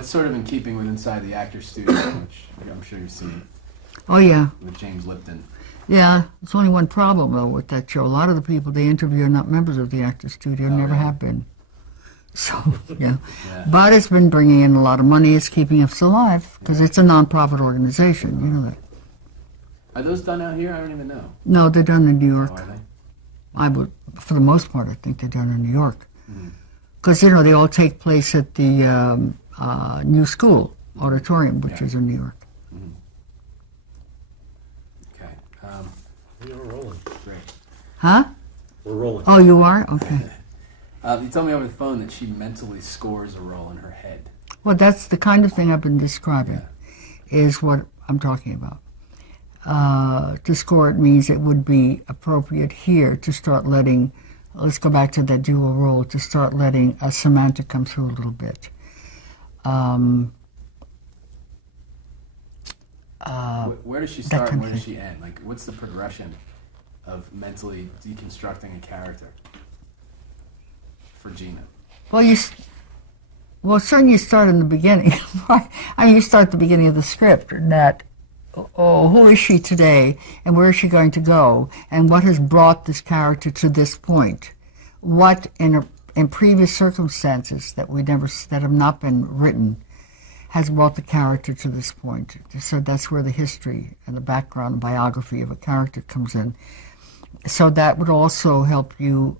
It's sort of in keeping with Inside the Actors Studio, which I'm sure you've seen. Oh, yeah. With James Lipton. Yeah, there's only one problem, though, with that show. A lot of the people they interview are not members of the Actors Studio, never have been. So, yeah. But it's been bringing in a lot of money. It's keeping us alive, because it's a non-profit organization. You know that. Are those done out here? I don't even know. No, they're done in New York. Oh, are they? I would, for the most part, I think they're done in New York. Because, you know, they all take place at the New School Auditorium, which is in New York. Okay. We're rolling. Great. Huh? We're rolling. Oh, you are? Okay. You told me over the phone that she mentally scores a role in her head. Well, that's the kind of thing I've been describing, is what I'm talking about. To score it means it would be appropriate here to start letting, let's go back to that dual role, to start letting Samantha come through a little bit. Where does she start and where does she end? Like, what's the progression of mentally deconstructing a character for Geena? Well, certainly you start in the beginning. I mean, you start at the beginning of the script, and that, oh, who is she today, and where is she going to go, and what has brought this character to this point? What in previous circumstances that have not been written has brought the character to this point? So that's where the history and the background and biography of a character comes in. So that would also help you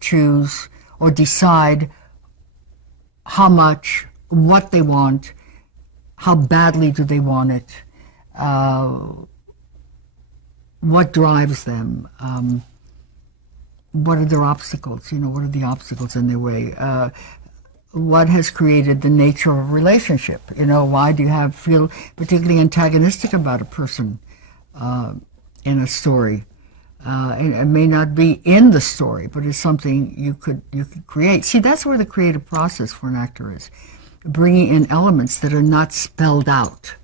choose or decide how much, what they want, how badly do they want it, what drives them, what are their obstacles, you know, what are the obstacles in their way, what has created the nature of a relationship, you know, why do you feel particularly antagonistic about a person in a story. And it may not be in the story, but it's something you could create. See, that's where the creative process for an actor is, bringing in elements that are not spelled out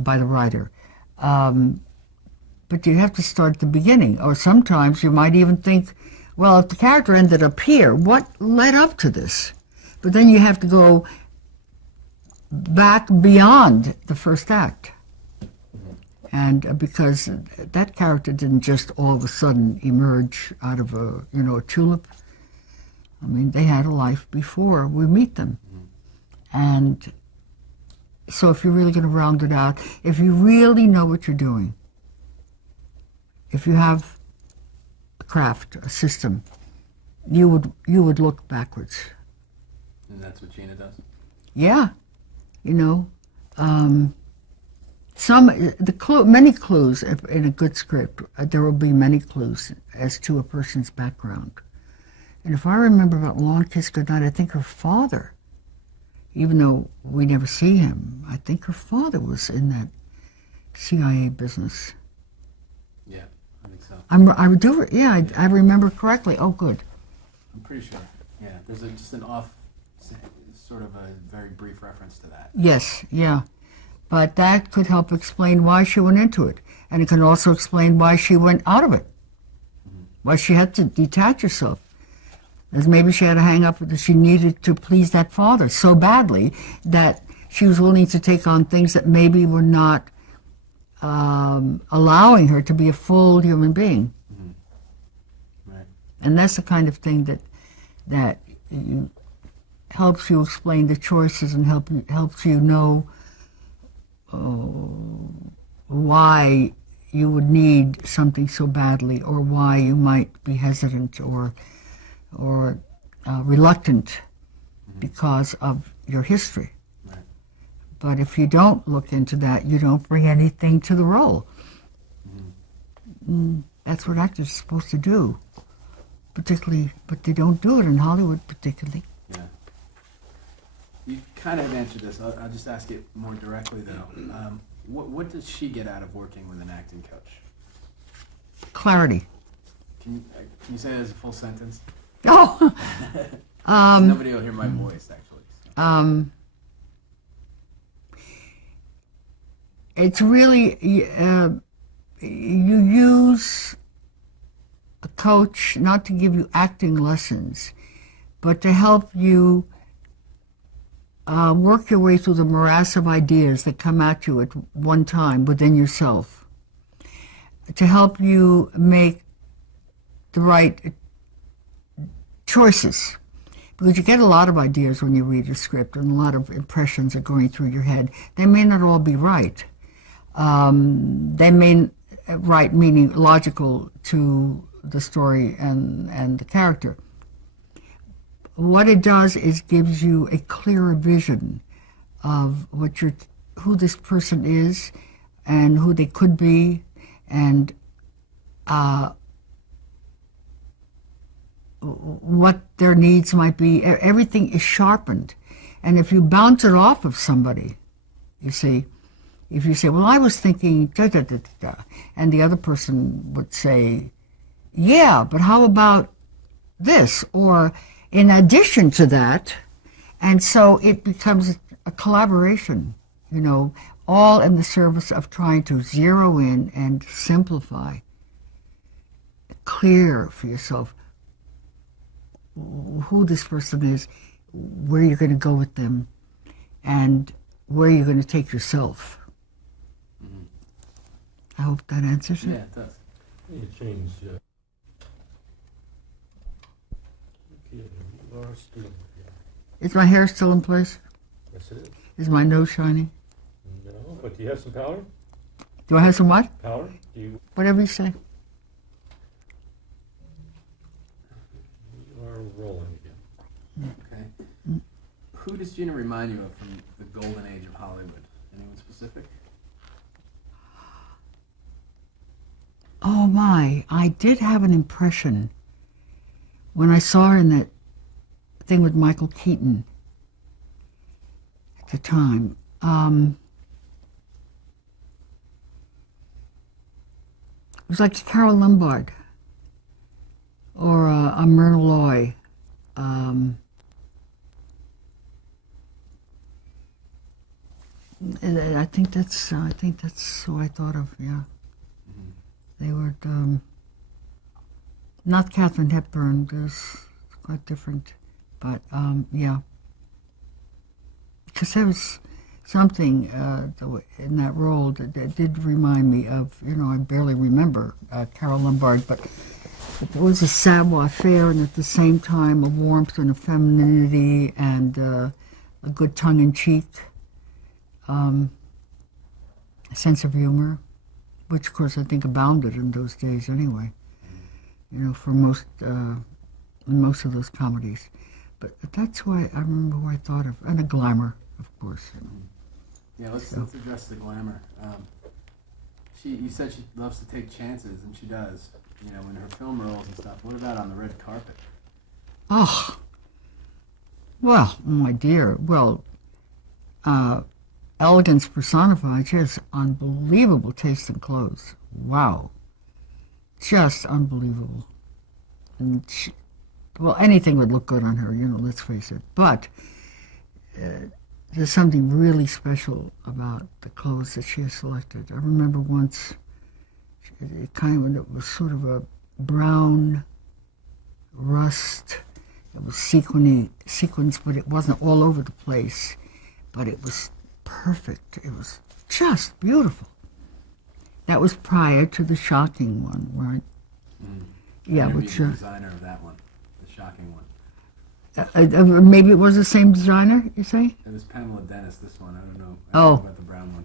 by the writer. But you have to start at the beginning, or sometimes you might even think, well, if the character ended up here, what led up to this? But then you have to go back beyond the first act. And because that character didn't just all of a sudden emerge out of a tulip. I mean, they had a life before we meet them. And so if you're really going to round it out, if you really know what you're doing, if you have a craft, a system, you would look backwards. And that's what Geena does? Yeah. You know, many clues in a good script. There will be many clues as to a person's background. And if I remember about Long Kiss Goodnight, I think her father, even though we never see him, I think her father was in that CIA business. Yeah, I think so. I remember correctly. Oh, good. I'm pretty sure. Yeah, there's just an sort of a very brief reference to that. Yes, yeah. But that could help explain why she went into it. And it can also explain why she went out of it. Why she had to detach herself. As maybe she had to hang up with it. She needed to please that father so badly that she was willing to take on things that maybe were not allowing her to be a full human being. Right. And that's the kind of thing that helps you explain the choices and helps you know why you would need something so badly, or why you might be hesitant or reluctant because of your history. Right. But if you don't look into that, you don't bring anything to the role. That's what actors are supposed to do, particularly, but they don't do it in Hollywood particularly. Yeah. You kind of answered this. I'll just ask it more directly, though. What does she get out of working with an acting coach? Clarity. Can you say that as a full sentence? Oh! Nobody will hear my voice, actually. It's really, you use a coach not to give you acting lessons, but to help you work your way through the morass of ideas that come at you at one time within yourself to help you make the right choices. Because you get a lot of ideas when you read a script, and a lot of impressions are going through your head. They may not all be right. They may, right meaning logical to the story and the character. What it does is gives you a clearer vision of who this person is and who they could be, and what their needs might be. Everything is sharpened. And if you bounce it off of somebody, you see, if you say, well, I was thinking da da da da da, and the other person would say, yeah, but how about this? Or in addition to that, and so it becomes a collaboration, you know, all in the service of trying to zero in and simplify, clear for yourself who this person is, where you're going to go with them, and where you're going to take yourself. Mm-hmm. I hope that answers it. Yeah, it does. You change. You are still. Is my hair still in place? Yes, it is. Is my nose shiny? No, but do you have some power? Do I have some what? Power? Do you? Whatever you say. You are rolling again. Okay. Who does Geena remind you of from the golden age of Hollywood? Anyone specific? Oh my, I did have an impression when I saw her in that thing with Michael Keaton at the time. It was like Carol Lombard or a Myrna Loy. I think that's who I thought of. Yeah, they were not Katharine Hepburn. There's quite different, but yeah, because there was something in that role that did remind me of. You know, I barely remember Carol Lombard, but it was a savoir-faire, and at the same time a warmth and a femininity and a good tongue-in-cheek. A sense of humor, which of course I think abounded in those days anyway, you know, for most of those comedies. But that's why I remember who I thought of, and a glamour, of course. Yeah, let's address the glamour. You said she loves to take chances, and she does, you know, in her film roles and stuff. What about on the red carpet? Oh, well, my dear, well, elegance personified. She has unbelievable taste in clothes. Wow. Just unbelievable. And she, well, anything would look good on her, you know, let's face it. But there's something really special about the clothes that she has selected. I remember once, it was sort of a brown rust. It was sequins, but it wasn't all over the place. But it was perfect. It was just beautiful. That was prior to the shocking one, right? Mm. Yeah, which the designer of that one, the shocking one. one. Maybe it was the same designer, you say? It was Pamela Dennis. This one, I don't know. Oh, about the brown one.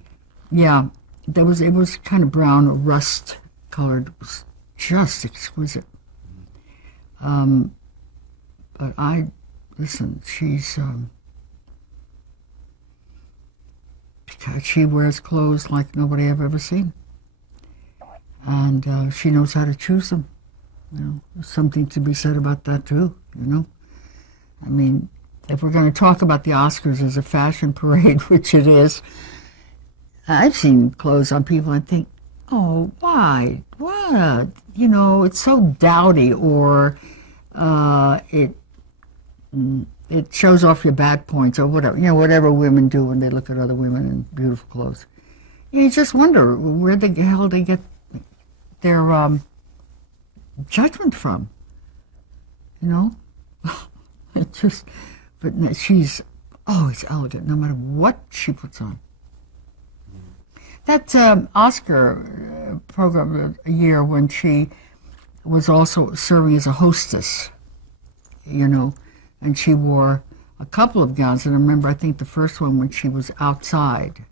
Yeah, it was kind of brown or rust colored. It was just exquisite. Mm. But listen, she's. She wears clothes like nobody I've ever seen. And she knows how to choose them. You know, there's something to be said about that too, you know. I mean, if we're going to talk about the Oscars as a fashion parade, which it is, I've seen clothes on people and think, oh, why? What? You know, it's so dowdy, or it shows off your bad points, or whatever, you know, whatever women do when they look at other women in beautiful clothes. You just wonder where the hell they get their judgment from, you know? But she's always elegant, no matter what she puts on. That Oscar program a year when she was also serving as a hostess, you know, and she wore a couple of gowns. And I remember, I think the first one when she was outside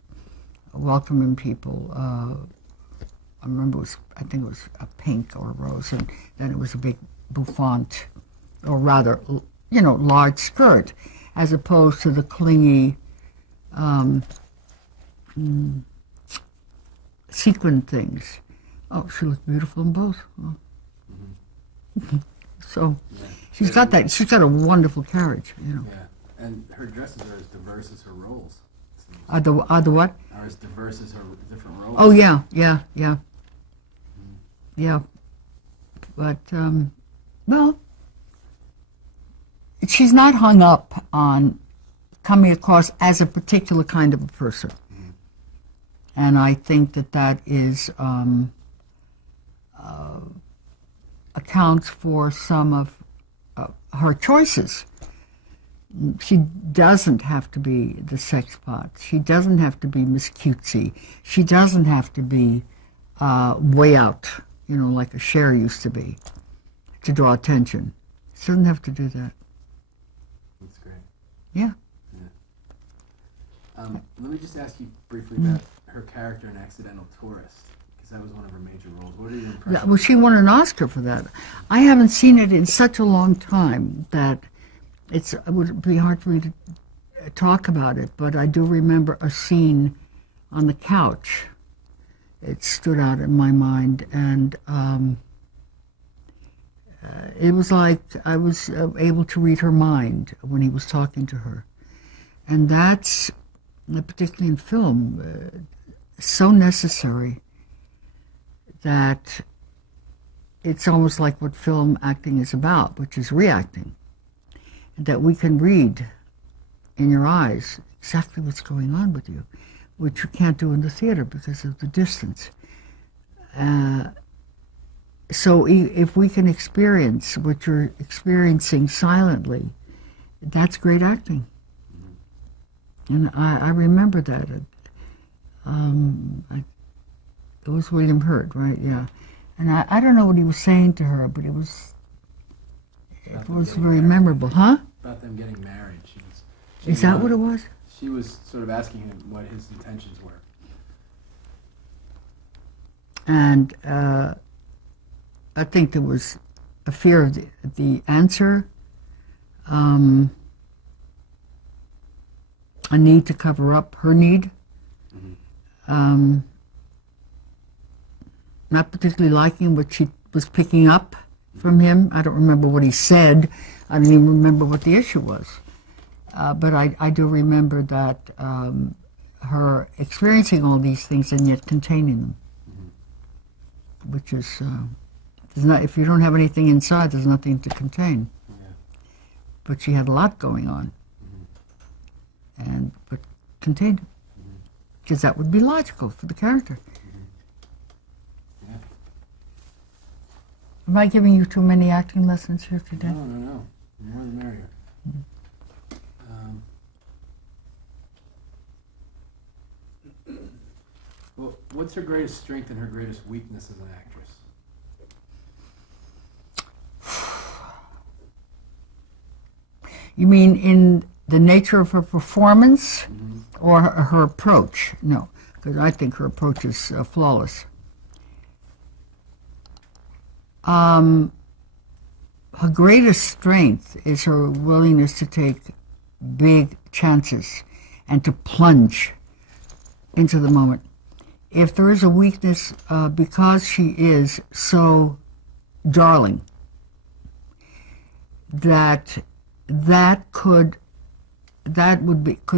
welcoming people. I remember I think it was a pink or a rose, and then it was a big bouffant, or rather, you know, large skirt, as opposed to the clingy sequin things. Oh, she looked beautiful in both. Oh. So Yeah. she's got that. She's got a wonderful carriage, you know. Yeah, and her dresses are as diverse as her roles. Are the what? Are as diverse as her different roles. Oh yeah. But well, she's not hung up on coming across as a particular kind of a person, and I think that is accounts for some of her choices. She doesn't have to be the sex pot. She doesn't have to be Miss Cutesy. She doesn't have to be way out, you know, like a Cher used to be, to draw attention. She doesn't have to do that. That's great. Yeah. Let me just ask you briefly about her character in Accidental Tourist, because that was one of her major roles. What are your impressions? Yeah, well, she won an Oscar for that. I haven't seen it in such a long time that it would be hard for me to talk about it, but I do remember a scene on the couch. It stood out in my mind, and it was like I was able to read her mind when he was talking to her. And that's, particularly in film, so necessary that it's almost like what film acting is about, which is reacting. That we can read in your eyes exactly what's going on with you, which you can't do in the theater because of the distance. So if we can experience what you're experiencing silently, that's great acting. And I remember that. It was William Hurt, right? Yeah. And I don't know what he was saying to her, but it was very memorable. Huh? About them getting married. Is that what it was? She was sort of asking him what his intentions were. And I think there was a fear of the answer, a need to cover up her need, not particularly liking what she was picking up from him. I don't remember what he said. I don't even remember what the issue was. But I do remember that her experiencing all these things and yet containing them, which is, if you don't have anything inside, there's nothing to contain. Yeah. But she had a lot going on, but contained it, because that would be logical for the character. Yeah. Am I giving you too many acting lessons here today? No. The more the merrier. Well, what's her greatest strength and her greatest weakness as an actress? You mean in the nature of her performance or her approach? No, because I think her approach is flawless. Her greatest strength is her willingness to take big chances and to plunge into the moment. If there is a weakness, because she is so darling, that could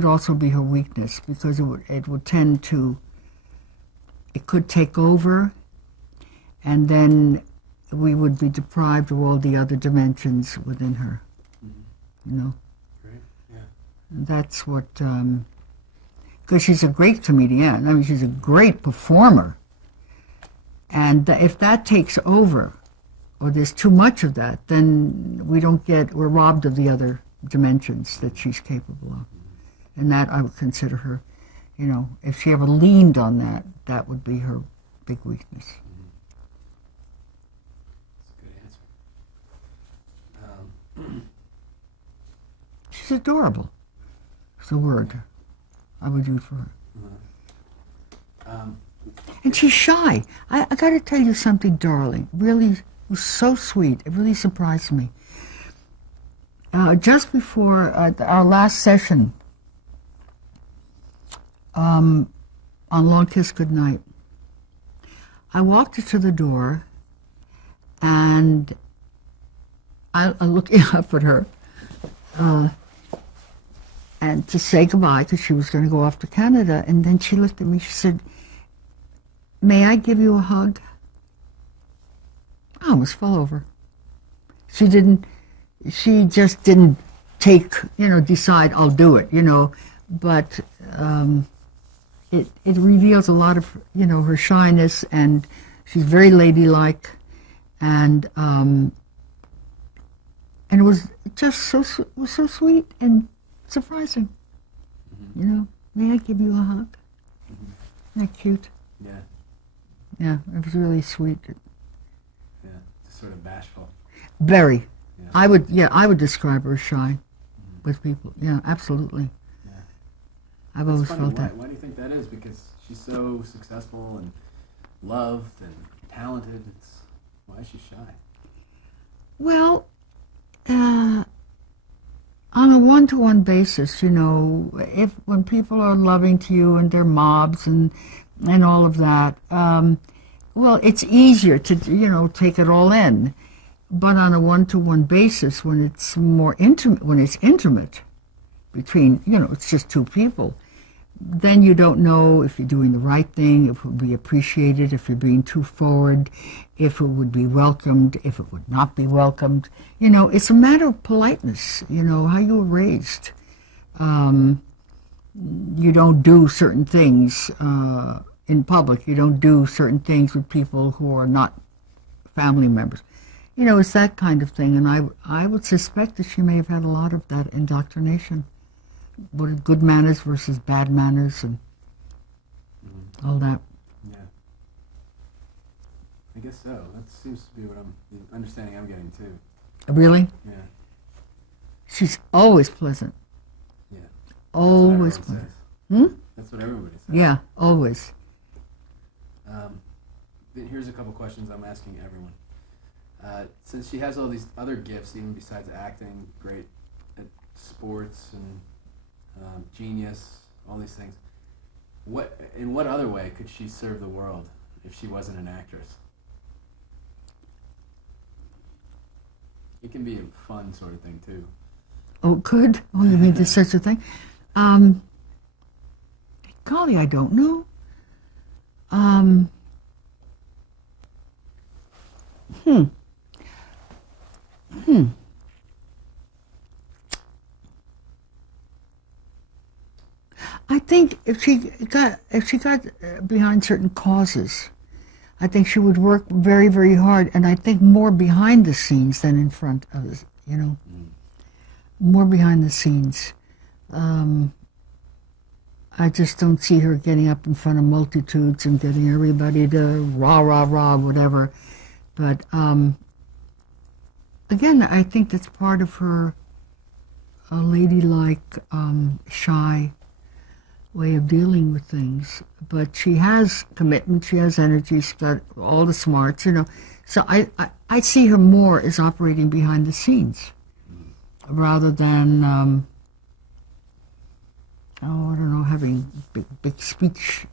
also be her weakness, because it would tend to, it could take over, and then we would be deprived of all the other dimensions within her. You know. Great. Yeah. That's what. Because she's a great comedian. I mean, she's a great performer. And if that takes over, or there's too much of that, then we're robbed of the other dimensions that she's capable of. And that I would consider her, you know, if she ever leaned on that, that would be her big weakness. That's a good answer. She's adorable. It's a word I would use for her. And she's shy. I got to tell you something, darling. Really, it was so sweet. It really surprised me. Just before our last session on Long Kiss Goodnight, I walked her to the door, and I'm looking up at her, and to say goodbye, because she was going to go off to Canada, and then she looked at me, she said, "May I give you a hug?" I almost fell over. She just didn't decide I'll do it, but it reveals a lot of, her shyness, and she's very ladylike, and it was just so sweet and surprising. May I give you a hug? Isn't that cute? Yeah. Yeah, it was really sweet. Yeah, just sort of bashful. Very. Yeah. I would describe her as shy with people. Yeah, absolutely. Yeah. I've That's always funny. felt that. Why do you think that is? Because she's so successful and loved and talented. Why is she shy? Well, on a one-to-one basis, when people are loving to you and they're mobs and all of that, well, it's easier to, take it all in. But on a one-to-one basis, when it's more intimate, between, it's just two people, then you don't know if you're doing the right thing, if it would be appreciated, if you're being too forward, if it would be welcomed, if it would not be welcomed. It's a matter of politeness, how you were raised. You don't do certain things in public. You don't do certain things with people who are not family members. It's that kind of thing, and I would suspect that she may have had a lot of that indoctrination. What are good manners versus bad manners and all that. Yeah. I guess so. That seems to be the understanding I'm getting too. Really? Yeah. She's always pleasant. Yeah. Always That's what pleasant. everyone says. That's what everybody says. Yeah, always. Here's a couple questions I'm asking everyone. Since she has all these other gifts, even besides acting, great at sports and genius, all these things, in what other way could she serve the world if she wasn't an actress? It can be a fun sort of thing too. Oh, good. Oh, you mean there's such a thing? Golly, I don't know. I think if she got behind certain causes, I think she would work very, very hard, and I think more behind the scenes than in front of us. More behind the scenes. I just don't see her getting up in front of multitudes and getting everybody to rah, rah, rah, whatever. But again, I think that's part of her ladylike, shy way of dealing with things. But she has commitment, she has energy, she's got all the smarts, So I see her more as operating behind the scenes rather than, I don't know, having big speech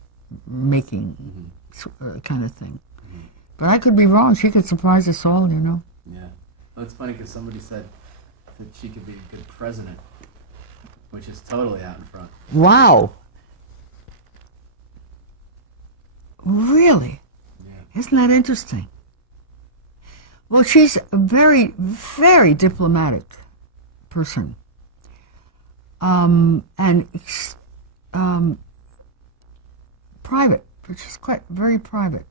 making kind of thing. But I could be wrong. She could surprise us all, Yeah. Well, it's funny because somebody said that she could be a good president, which is totally out in front. Wow. Really? Yeah. Isn't that interesting? Well, she's a very, very diplomatic person. And private. She's quite very private.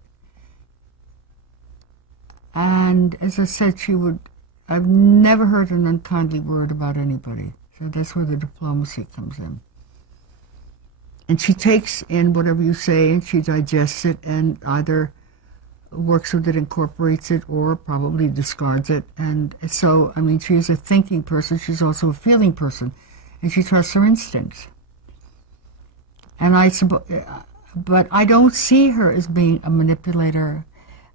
And as I said, I've never heard an unkindly word about anybody. So that's where the diplomacy comes in. And she takes in whatever you say and she digests it and either works with it, incorporates it, or probably discards it. And so, I mean, she is a thinking person. She's also a feeling person. And she trusts her instincts. And but I don't see her as being a manipulator,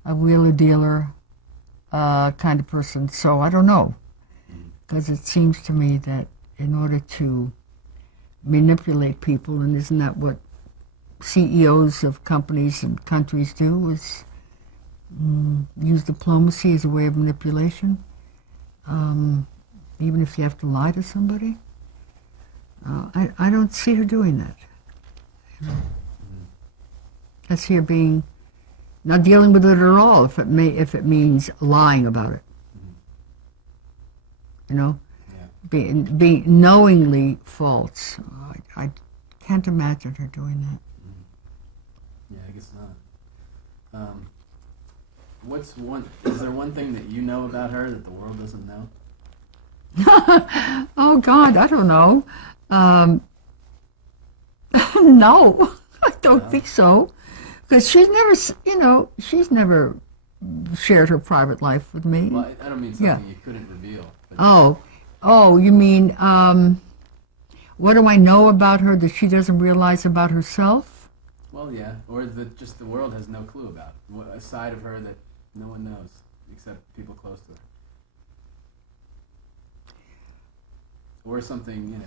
a wheeler dealer kind of person. So I don't know. Because it seems to me that in order to manipulate people, and isn't that what CEOs of companies and countries do, is use diplomacy as a way of manipulation, even if you have to lie to somebody. I don't see her doing that. You know? I see her being not dealing with it at all if it means lying about it. You know, be knowingly false. I can't imagine her doing that. Yeah, I guess not. Is there one thing that you know about her that the world doesn't know? Oh God, I don't know. No, I don't think so. Because she's never shared her private life with me. Well, I don't mean something you couldn't reveal. But Oh, you mean, what do I know about her that she doesn't realize about herself? Well, yeah, or that just the world has no clue about. A side of her that no one knows except people close to her. Or something,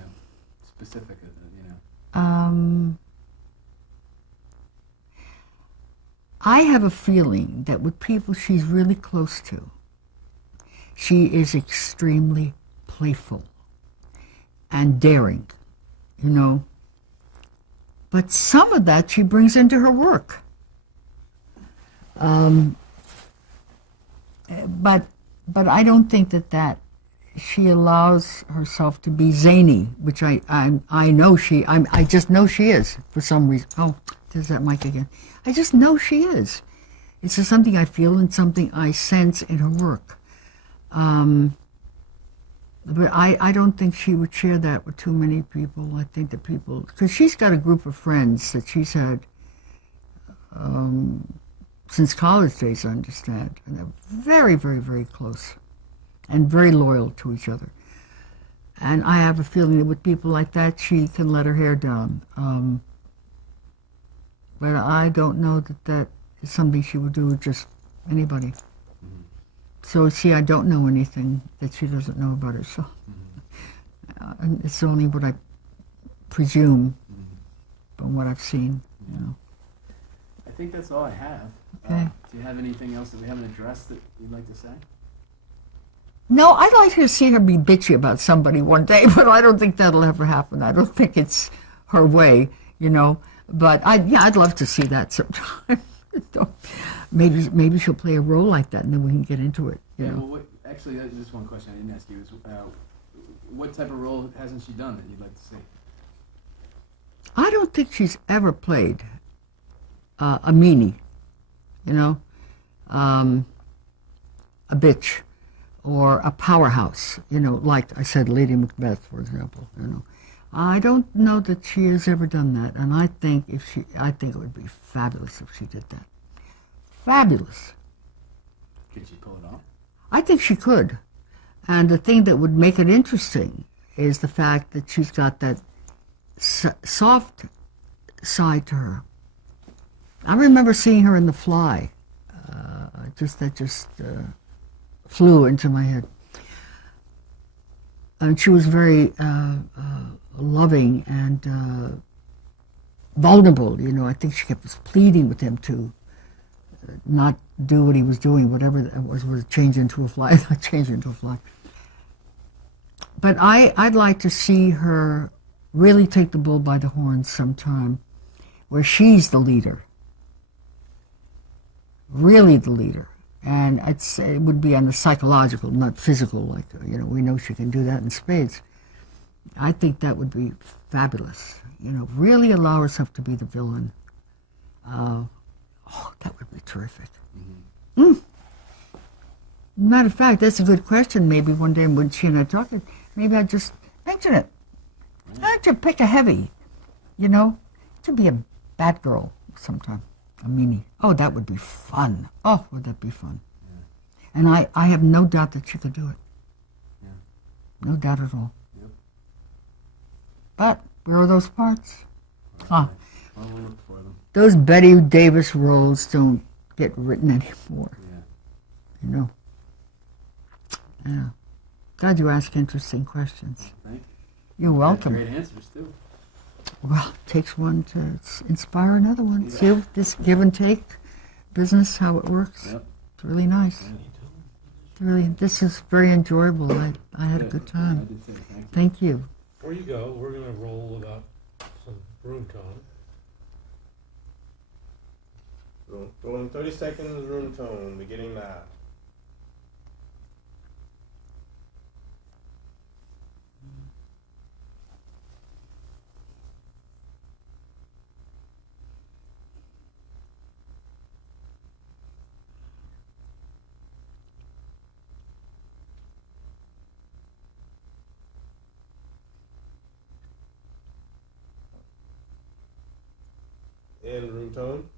specific, I have a feeling that with people she's really close to, she is extremely playful and daring, But some of that she brings into her work. But I don't think that she allows herself to be zany, which I just know she is for some reason. Oh, there's that mic again. I just know she is. It's just something I feel and something I sense in her work. But I don't think she would share that with too many people. I think that people, because she's got a group of friends that she's had since college days, I understand. And they're very, very, very close and very loyal to each other. And I have a feeling that with people like that, she can let her hair down. But I don't know that is something she would do with just anybody. Mm-hmm. So, see, I don't know anything that she doesn't know about herself. Mm-hmm. And it's only what I presume Mm-hmm. from what I've seen, I think that's all I have. Okay. Do you have anything else that we haven't addressed that you'd like to say? No, I'd like to see her be bitchy about somebody one day, but I don't think that'll ever happen. I don't think it's her way, But I'd love to see that sometime. Maybe she'll play a role like that, and then we can get into it. Yeah. Well, actually, that's just one question I didn't ask you is, what type of role hasn't she done that you'd like to see? I don't think she's ever played a meanie, a bitch, or a powerhouse, like I said, Lady Macbeth, for example, I don't know that she has ever done that, and I think it would be fabulous if she did that. Fabulous. Could she pull it off? I think she could. And the thing that would make it interesting is the fact that she's got that soft side to her. I remember seeing her in The Fly. That just flew into my head. And she was very loving and vulnerable. I think she kept pleading with him to not do what he was doing, whatever that was change into a fly, not change into a fly. But I'd like to see her really take the bull by the horns sometime, where she's the leader, really the leader. And I'd say it would be on the psychological, not physical, like, we know she can do that in spades. I think that would be fabulous. Really allow herself to be the villain. That would be terrific. Mm-hmm. Matter of fact, that's a good question. Maybe one day when she and I talk, maybe I'd just mention it. Why don't you pick a heavy, To be a Batgirl sometime, a meanie. Oh, that would be fun. Oh, would that be fun? Yeah. And I have no doubt that she could do it. Yeah. No doubt at all. Yep. But where are those parts? Huh. Well, we'll look for them. Those Betty Davis roles don't get written anymore. Yeah. You know. Yeah. God, you ask interesting questions. Thank you. You're welcome. Great answers too. Well, it takes one to inspire another one. Yeah. See this give and take business, how it works. Yep. It's really nice. Yeah. Really, this is very enjoyable. I had a Good. good I time. did too. Thank you. Thank you. Before you go, we're going to roll about some room tone. Rolling 30 seconds, room tone, beginning now. And room tone.